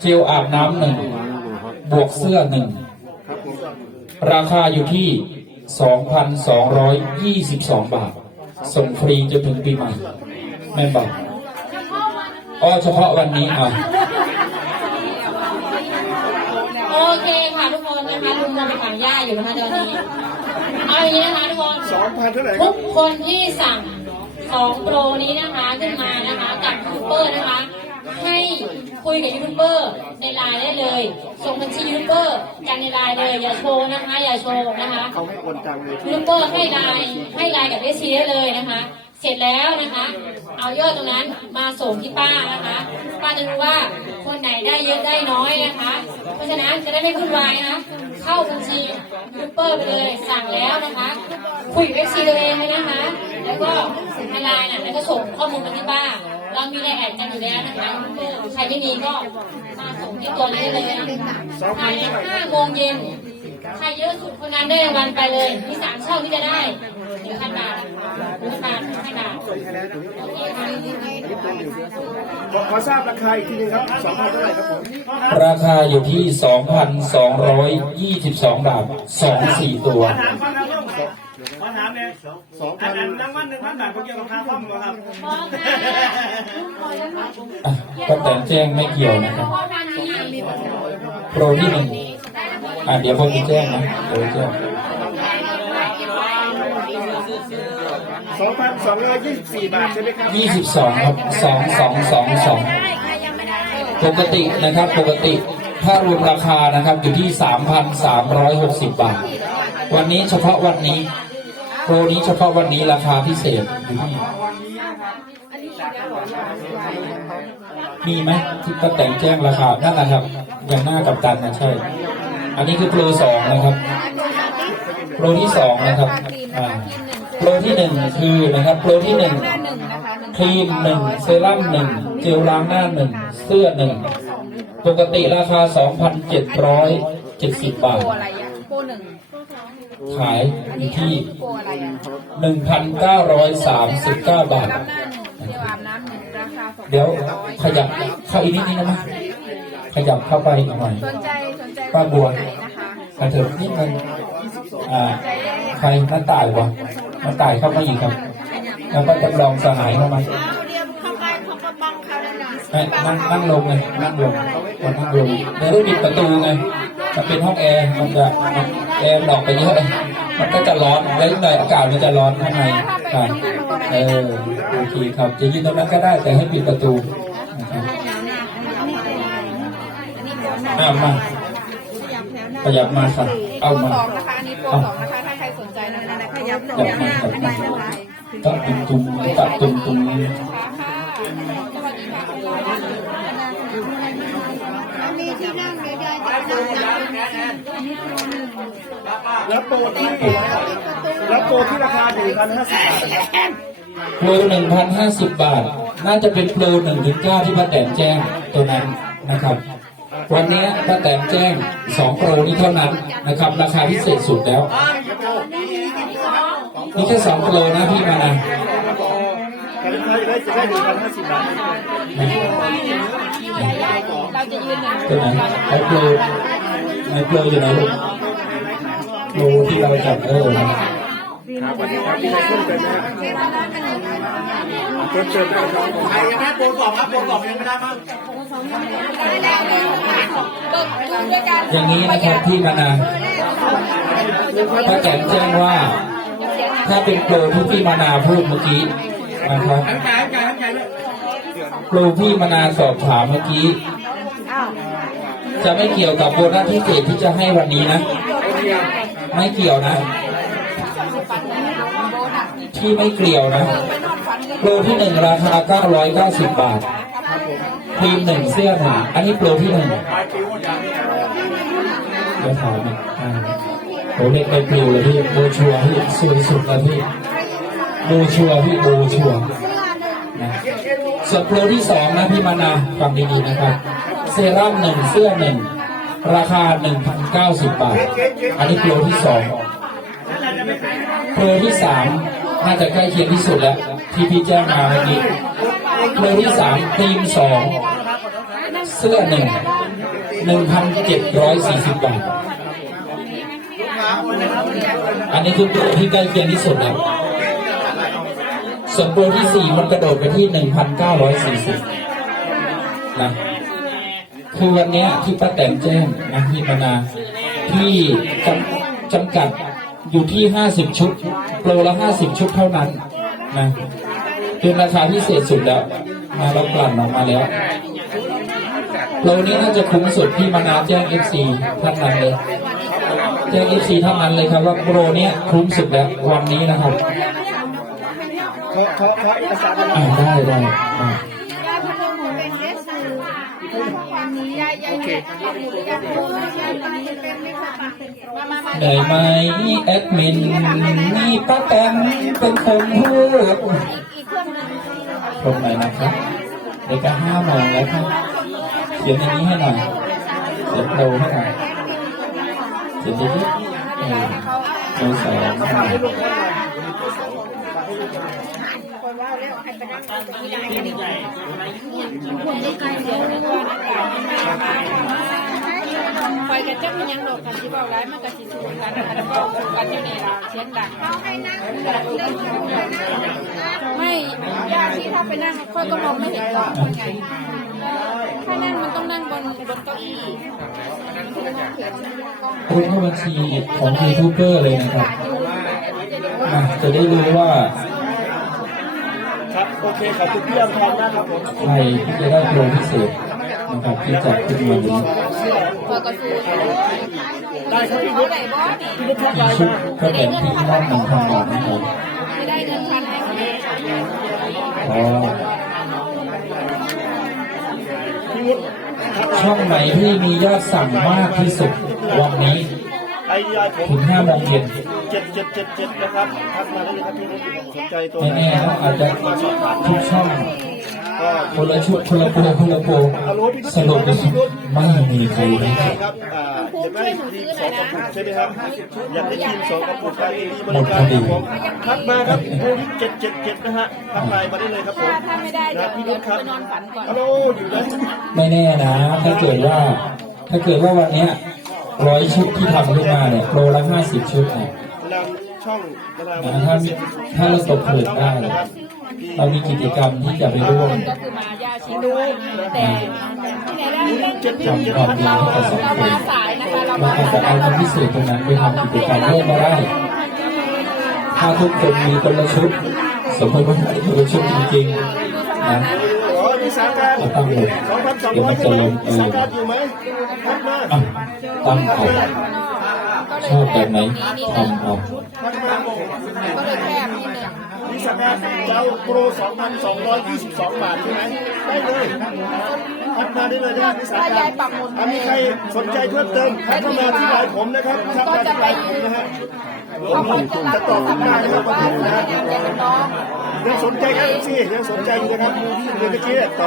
เจลอาบน้ำหนึ่งบวกเสื้อหนึ่งราคาอยู่ที่ 2,222 บาท ส่งฟรีจนถึงปีใหม่แม่นบอกอ๋อเฉพาะวันนี้อะโอเคค่ะทุกคนนะคะลุงมองไปถามย่าอยู่นะคะตอนนี้เอาอย่างนี้นะคะทุกคนสองพันเท่าไหร่คทุรับกคนที่สั่งสองโปรนี้นะคะขึ้นมานะคะกับยูทูบเบอร์นะคะ ให้คุยกับยูทูบเบอร์ในไลน์ได้เลย ส่งบัญชียูทูบเบอร์กันในไลน์เลย อย่าโชว์นะคะ อย่าโชว์นะคะเขาให้โอนตังค์เลยยูทูบเบอร์ให้ไลน์ให้ไลน์กับเอซีได้เลยนะคะ เสร็จแล้วนะคะ เอายอดตรงนั้นมาส่งที่ป้านะคะ ป้าจะรู้ว่าคนไหนได้เยอะได้น้อยนะคะ เพราะฉะนั้นจะได้ไม่วุ่นวายนะคะเข้าบัญชียูทูบเบอร์ไปเลยสั่งแล้วนะคะ คุยกับเอซีตัวเองเลยนะคะ แล้วก็ในไลน์น่ะแล้วก็ส่งข้อมูลมาที่ป้า เรามีไลน์แอดกันอยู่แล้วนะคะยูทูบเบอร์ใครไม่มีก็มาส่งที่ตัวนี้ได้เลยนะคะภายในห้าโมงเย็นใครเยอะสุดคนนั้นได้รางวัลไปเลยมีสามช่องที่จะได้หนึ่งพันบาทหนึ่งพันบาทหนึ่งพันบาทโอเคค่ะขอขอทราบราคาอีกทีหนึงครับสองพันเท่าไหร่ครับผมราคาอยู่ที่2,222บาท2 4ตัวถามก่อนครับลูกขอถามเลยสองอัพันนนั้นรางวัลหนึ่งพันบาทเขาเกี่ยวกับค่าคอมเหรอครับพร้อมค่ะอะก็แต่แจ้งไม่เกี่ยวนะครับพร้อมกันนี้โปรที่หนึ่งอะเดี๋ยวผมจะแจ้งนะเดี๋ยวแจ้งสองพันสองร้อยยี่สิบสี่บาทใช่ไหมครับยี่สิบสองครับสองสองสองสองปกตินะครับ ปกติถ้ารวมราคานะครับอยู่ที่สามพันสามร้อยหกสิบบาท วันนี้เฉพาะวันนี้โปรนี้เฉพาะวันนี้ราคาพิเศษอยู่ที่มีไหมที่ก็แต่งแจ้งราคานั่นนะครับอย่างหน้ากับตันนะใช่ อันนี้คือโปรสองนะครับ โปรที่สองนะครับอ่าโปรที่หนึ่งคือนะครับ โปรที่หนึ่งครีมหนึ่งเซรั่มหนึ่งเจลล้างหน้าหนึ่งเสื้อหนึ่งปกติราคาสองพันเจ็ดร้อยเจ็ดสิบบาทโปรอะไรอะโปรหนึ่ง ขายออันนี้ยู่อันที่นี้โปรอะไรอะหนึ่งพันเก้าร้อยสามสิบเก้าบาทรับหน้าหนึ่งเจลอาบน้ำหนึ่งราคาสองเดี๋ยวร้อยขยับเข้าอีกนิดนึงนะมั้ยขยับเข้าไปอีกหน่อยสนใจสนใจป้าบัวไหนนะคะกระเถิบนิดนึงอ่าใครหน้าต่ายวะหน้าต่ายเข้ามาอีกครับ แล้วก็จำลองสหายเข้ามาเอาเดียวเข้าไปเขาก็บังเขาแล้วนะให้นั่งนั่งลงไงนั่งลงวันนั่งลงเดี๋ยวได้ปิดประตูไงจะเป็นห้องแอร์มันจะ แอร์ออกไปเยอะมันก็จะร้อนแล้วหน่อยอากาศมันจะร้อนข้างในครับเออโอเคครับจะยืนตรงนั้นก็ได้แต่ให้ปิดประตูนะครับอ่ามาขยับมาค่ะเอาโปรมาสองนะคะอันนี้โปรสองนะคะถ้าใครสนใจนะคะขยับขขยัยับบมาหน้าขยับได้มานะคะตัดตุ้มตุ้มตัดตุ้มตุ้มมี แล้วโปรที่แล้วโปรที่ราคาหนึ่งพันห้าสิบบาทโปรหนึ่งพันห้าสิบบาท น่าจะเป็นโปรหนึ่งถึงเก้าที่ป้าแตนแจ้งตัวนั้นนะครับ วันนี้ป้าแตนแจ้งสองโปรนี้เท่านั้นนะครับ ราคาพิเศษสุดแล้วนี่แค่สองโปรนะพี่มานะ เราจะยืนหนึ่งตัวไหนไอ้โปรไอ้โปรอยู่ไหนลูกโปรที่เราจับเออครับวันนี้ครับมีอะไรเพิ่มเติมไหมครับเพิ่มเติมได้ครับใครยังได้โปรสองครับโปรสองยังไม่ได้มั้งเบิกทุนด้วยกันอย่างนี้นะครับพี่มานะป้าแตนแจ้งว่า ถ้าเป็นโปรที่พี่มานาพูดเมื่อกี้ นะครับ ครูพี่มนาสอบถามเมื่อกี้ จะไม่เกี่ยวกับโบนัสพิเศษที่จะให้วันนี้นะ ไม่เกี่ยวนะ ที่ไม่เกี่ยวนะโปรที่หนึ่งราคา990บาทครีมหนึ่งเสื้อหนึ่งอันนี้โปรที่หนึ่งเดี๋ยวถามอีกอ่าโหเล็กไปปลิวเลยพี่โบชัวร์พี่สวยสุดเลยพี่ โบชัวพี่โบชัวนะส่วนโปรที่สองนะพี่มานาฟังดีๆนะครับ เซรั่มหนึ่งเสื้อหนึ่งราคาหนึ่งพันเก้าสิบบาท อันนี้โปรที่สองโปรที่สามน่าจะใกล้เคียงที่สุดแล้ว ที่พี่แจ้งมาเมื่อกี้โปรที่สามครีมสองเซเสื้อหนึ่งหนึ่งพันเจ็ดร้อยสี่สิบบาท อันนี้คือตัวที่ใกล้เคียงที่สุดแล้ว ส่วนตัวที่สี่มันกระโดดไปที่หนึ่งพันเก้าร้อยสี่สิบนะคือวันนี้ที่ป้าแตนแจ้งนะพี่มนาที่จำจำกัดอยู่ที่ห้าสิบชุด โปรละห้าสิบชุดเท่านั้นนะเป็นราคาพิเศษสุดแล้วมาเรากลั่นออกมาแล้วโปรนี้น่าจะคุ้มสุดพี่มานาแจ้งเอฟซีท่านนั้นเลยแจ้งเอฟซีท่านนั้นเลยครับว่าโปรเนี้ยคุ้มสุดแล้ววันนี้นะครับ ขาเขาเขาเอกสารมาอ่าได้ได้อ่ายายพนมเป็นเอสซีวันนี้ยายยายเนี่ยข้อมูลยายรู้ยายตอนนี้เป็นไม่ค่ะมามามาได้ไหมแอดมินมีป้าแตนเป็นคนพูดอีกเครื่องนึงตรงไหนนะครับเด็กก็ห้าโมงแล้วครับเขียนอย่างนี้ให้หน่อยเขียนโตให้หน่อยเขียนดีๆเออโตสองให้หน่อย คนว่าแล้วให้ไปนั่งตรงนี้ได้ยังไงคนใกล้ๆเดียวเลยคอยกันจักมันยังหลบกันที่เบอกร้ายมันก็สิสู้กันกันบอกกันอยู่นี่ล่ะเสียงดังไม่ยากที่ถ้าไปนั่งค่อยก็มองไม่เห็นหรอกเป็นไงถ้านั่งมันต้องนั่งบนบนเก้าอี้โอนเข้าบัญชีของยูทูบเบอร์เลยนะครับ อะจะได้รู้ว่าครับ โอเคขอบคุณพี่อมพรมากครับผมใครที่จะได้โปรพิเศษนะครับที่จัดขึ้นมานี้พอก็สู้ได้ครับพี่เขานุชได้บอสนี่พี่นุชทักไลมีน์ชุดมาก็เป็นที่ด้านหนึ่งพันบาทนะครับไม่ได้เงินพันให้เขาเลยอ๋อพี่นุชทักไลน์ช่องไหนที่มียอดสั่งมากที่สุดวันนี้ไอดีไอผมถึงห้าโมงเย็น เจ็ดเจ็ดเจ็ดเจ็ดนะครับทักมาได้เลยครับพี่นุชสนใจตัวไม่ไหนแน่นะอาจจะมาสอบถามทุกช่องก็คนละชุดคนละโปรคนละโปรสรุปไปสุดไม่มีใครนะครับอ่าอยากได้ทีมสองกระปุกใช่ไหมครับอยากได้ทีมสองกระปุกไปดีบริการครับผมทักมาครับโควิดเจ็ดเจ็ดเจ็ดนะฮะทักไลน์มาได้เลยครับผมถ้าถ้าไม่ได้เดี๋ยวนะพี่เดี๋นุยวชครับไปนอนฝันก่อนฮัลโหลอยู่นะไม่แน่นะ ถ้าเกิดว่า ถ้าเกิดว่าวันเนี้ยร้อยชุดที่ทำขึ้นมาเนี่ยโปรละห้าสิบชุดเนี่ยนำ ช่องนะนะถ้ามีถ้าเราตกผลึกได้เนี่ยเรามีกิจกรรมที่จะไปร่วมก็คือมาญาชิดูแต่ที่ไหนได้เล่นเจ็ดเจ็ดเจ็ดทำความพันดีเราให้กับสังเราคมมาสายนะคะเราเรามาอาจจะสายเอาความพิเศษตรงนั้นไปทำกิจกรรมร่วมมาได้ ถ้าทุกคนมีคนละชุด สมมติว่ามีคนละชุดจริงๆนะอ๋อมีสาการก็ตั้งเลยสองพันสองเดี๋ยวร้อมัยนใช่จะไหมลงเอมีสาอการอยู่ไหมทักมาอะตั้ง เอาชอบแบบไหนทำเอาทักมาก็เลยแคบนิดนึงมีสาการจะเอาโปรสองพันสองร้อยยี่สิบสองบาทใช่ไหมได้เลยทักมาได้เลยนะมีสาถ้าการยายปักหมุดถ้ามีใครสนใจเพิ่มเติมทักเข้ามาที่ไลน์ผมนะครับทักมาที่ไลน์ผมนะฮะผมจะตอบทุกได้นะครับวันนี้นะยายเป็นน้องยังสนใจกันสิยังสนใจอยู่นะครับเดี๋ยวเมื่อกี้ตอบ